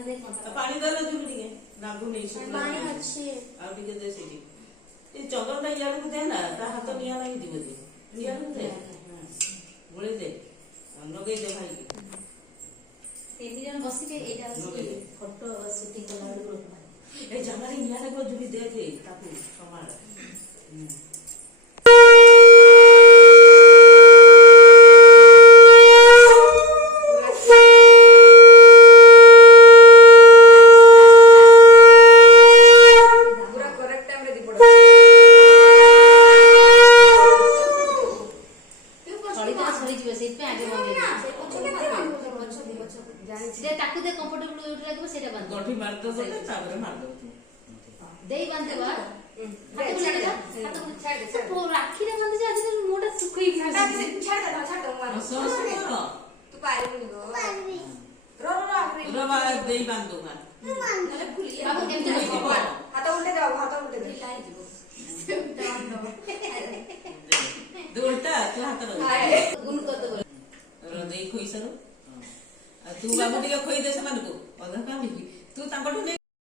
ପାଣି ଦେଲେ ଯିବୁ ଟିକେ ଲାଗୁନି ଆଉ ଟିକେ ଦେ ସେଇଠି ଏ ଚନ୍ଦନଟା ଇଆଡକୁ ଦେ ନା ତା ହାତ ନିଆଁ ଲାଗିଯିବ ଯେ ଇଆଡକୁ ଦେ ଗୋଳେଇ ଦେ ଲଗେଇ ଦେ ଭାଇକି 3 ଜଣ ବସିବେ ଏଇଟା ଫଟୋ ସୁଟିଂ କଲା ବେଳକୁ ଏ ଜାଗାରେ ନିଆଁ ଲାଗିବ ଯଦି ଦେଖେ ତାକୁ ସମାଳ गठी मार दो बोले ताबरे मार दो देई बांधे बा हाथ बुला दे तो राखी रे बांधे आज मोटा सुखई छाड़ दे मार तू पारी नहीं गो रो बा देई बांध दो मार नले भूली बाबू केमते हाथ उल्टे दे लाई जीवो दे उल्टा तू हाथ रो गुन कर दे देई खोई सरो तू बाबू टिके खोई दे समान को अधा काम तू तांकटू